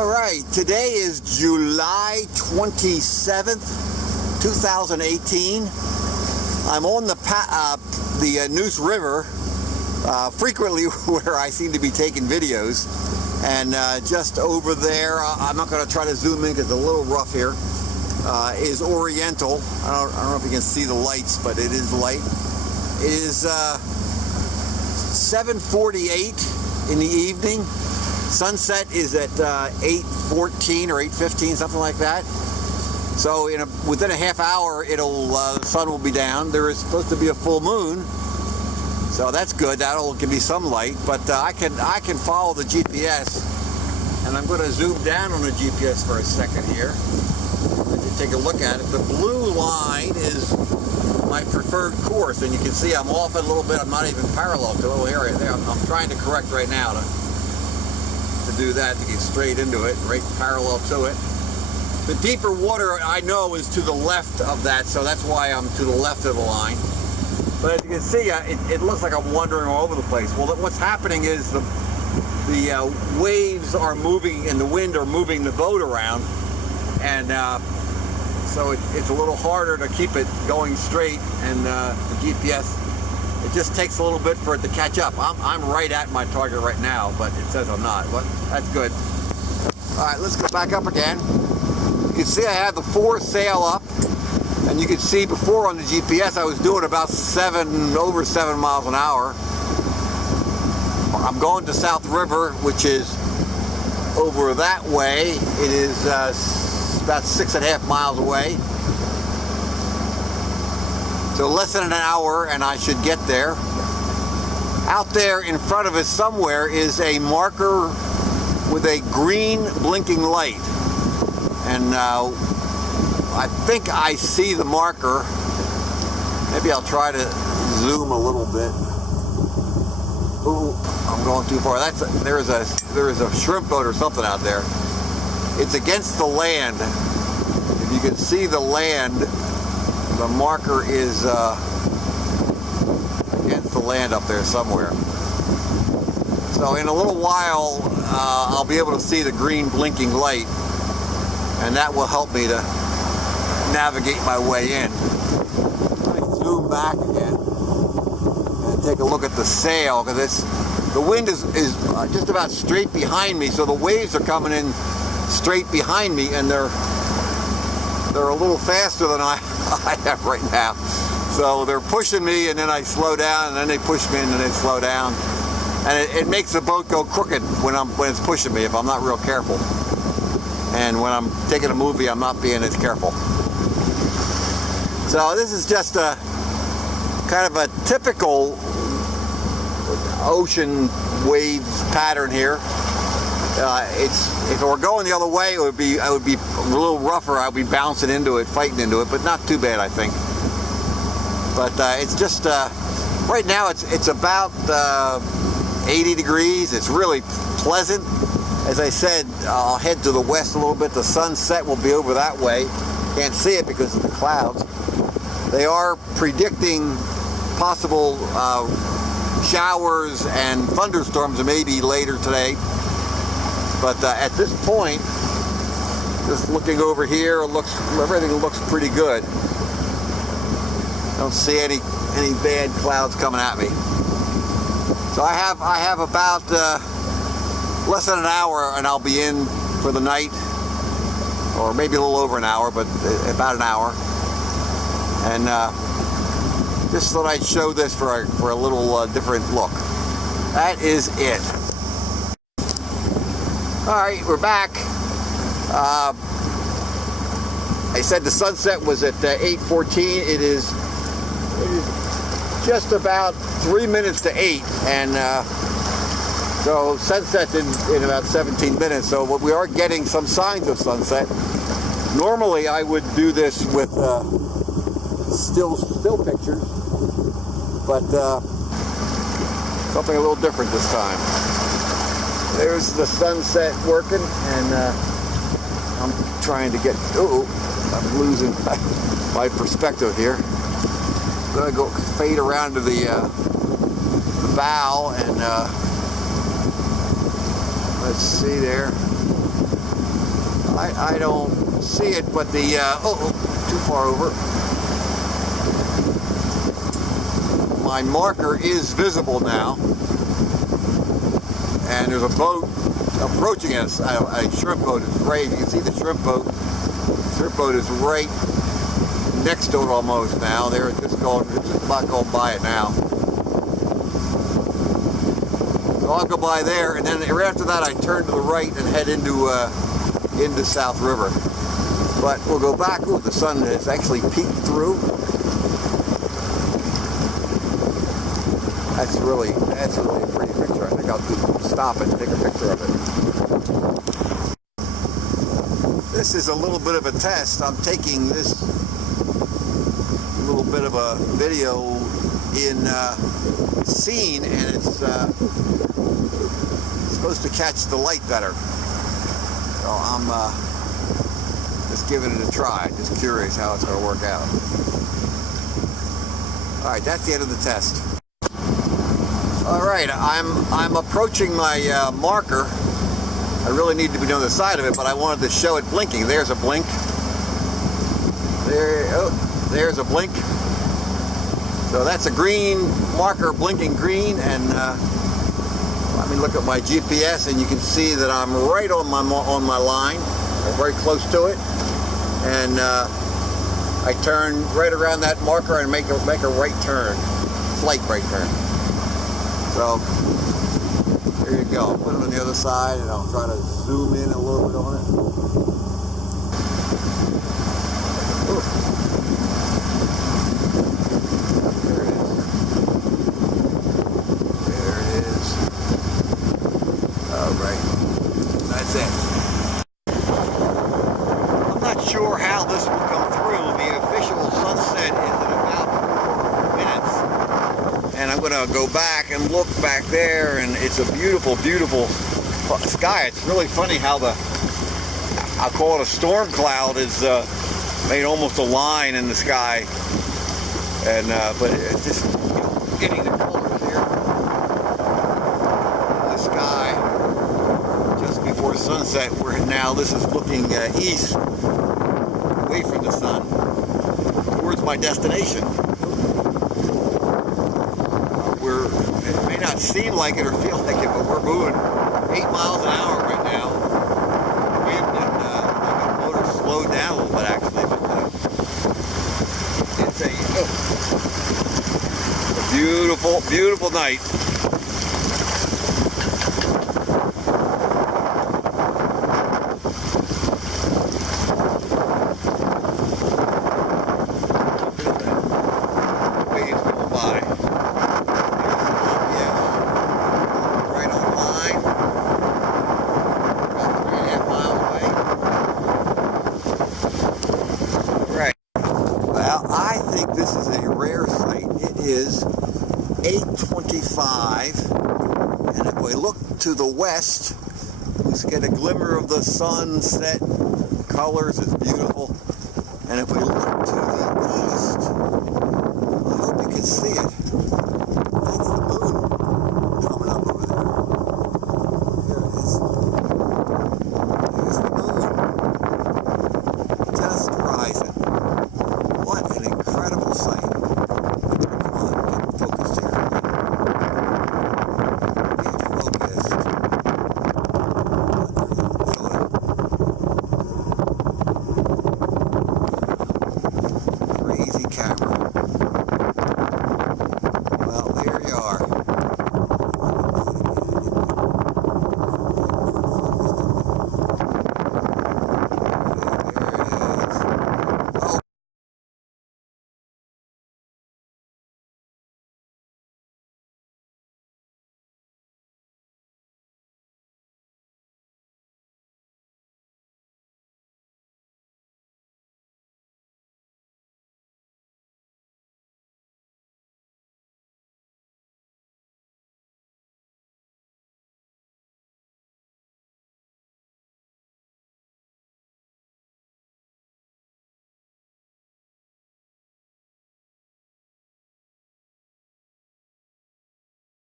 All right, today is July 27th, 2018. I'm on the Neuse River, frequently where I seem to be taking videos. And just over there, I'm not going to try to zoom in because it's a little rough here, is Oriental. I don't know if you can see the lights, but it is light. It is 7:48 in the evening. Sunset is at 8:14 or 8:15, something like that. So within a half hour, the sun will be down. There is supposed to be a full moon, so that's good. That'll give me some light. But I can follow the GPS, and I'm going to zoom down on the GPS for a second here. If you take a look at it, the blue line is my preferred course, and you can see I'm off it a little bit. I'm not even parallel to a little area there. I'm trying to correct right now to do that, to get straight into it, right parallel to it. The deeper water I know is to the left of that, so that's why I'm to the left of the line. But as you can see, it looks like I'm wandering all over the place. Well, what's happening is the waves are moving and the wind are moving the boat around, and so it's a little harder to keep it going straight, and the GPS, it just takes a little bit for it to catch up. I'm right at my target right now, but it says I'm not. But that's good. All right, let's go back up again. You can see I have the foresail up, and you can see before on the GPS I was doing about over 7 miles an hour. I'm going to South River, which is over that way. It is about 6.5 miles away. So less than an hour and I should get there. Out there in front of us somewhere is a marker with a green blinking light. And I think I see the marker. Maybe I'll try to zoom a little bit. Ooh, I'm going too far. There is a shrimp boat or something out there. It's against the land. If you can see the land, the marker is against the land up there somewhere. So in a little while, I'll be able to see the green blinking light, and that will help me to navigate my way in. I zoom back again and take a look at the sail, because the wind is just about straight behind me, so the waves are coming in straight behind me, and they're a little faster than I am right now. So they're pushing me, and then I slow down, and then they push me, and then they slow down. And it makes the boat go crooked when it's pushing me if I'm not real careful. And when I'm taking a movie, I'm not being as careful. So this is just a kind of a typical ocean wave pattern here. If it were going the other way, I would be a little rougher. I would be bouncing into it, fighting into it, but not too bad, I think. But it's just right now it's about 80 degrees. It's really pleasant. As I said, I'll head to the west a little bit. The sunset will be over that way. Can't see it because of the clouds. They are predicting possible showers and thunderstorms maybe later today. But at this point, just looking over here, everything looks pretty good. Don't see any bad clouds coming at me. So I have about less than an hour, and I'll be in for the night, or maybe a little over an hour, but about an hour. And just thought I'd show this for a little different look. That is it. All right, we're back. I said the sunset was at 8:14. It is just about 3 minutes to 8, and so sunset's in about 17 minutes. So we are getting some signs of sunset. Normally, I would do this with still pictures, but something a little different this time. There's the sunset working, and I'm trying to get, I'm losing my perspective here. I'm going to go fade around to the bow, and let's see there. I don't see it, but the, too far over. My marker is visible now. And there's a boat approaching us. A shrimp boat is right, you can see the shrimp boat. The shrimp boat is right next to it almost now. They're just about going by it now. So I'll go by there, and then right after that I turn to the right and head into South River. But we'll go back. Ooh, the sun has actually peeked through. That's really a pretty picture. I think I'll stop and take a picture of it. This is a little bit of a test. I'm taking this little bit of a video in scene, and it's supposed to catch the light better. So I'm just giving it a try. Just curious how it's going to work out. All right, that's the end of the test. All right, I'm approaching my marker. I really need to be on the side of it, but I wanted to show it blinking. There's a blink. There's a blink. So that's a green marker blinking green, and let me look at my GPS, and you can see that I'm right on my line. I'm very close to it, and I turn right around that marker and make a right turn, slight right turn. So here you go. I'll put it on the other side, and I'll try to zoom in a little bit on it. Ooh. There it is. There it is. All right. That's it. I'm not sure how this will come through. The official sunset is in about 4 minutes. And I'm going to go back and look back there, and it's a beautiful, beautiful sky. It's really funny how I'll call it a storm cloud, is made almost a line in the sky. And but it's just, you know, getting the colors here. The sky just before sunset. This is looking east, away from the sun, towards my destination. It may not seem like it or feel like it, but we're moving 8 miles an hour right now. Wind, and the motor slowed down a little bit actually, but it's a beautiful, beautiful night. Waves going by. I think this is a rare sight. It is 8:25, and if we look to the west, we get a glimmer of the sunset. Colors is beautiful, and if we look to the east, I hope you can see it.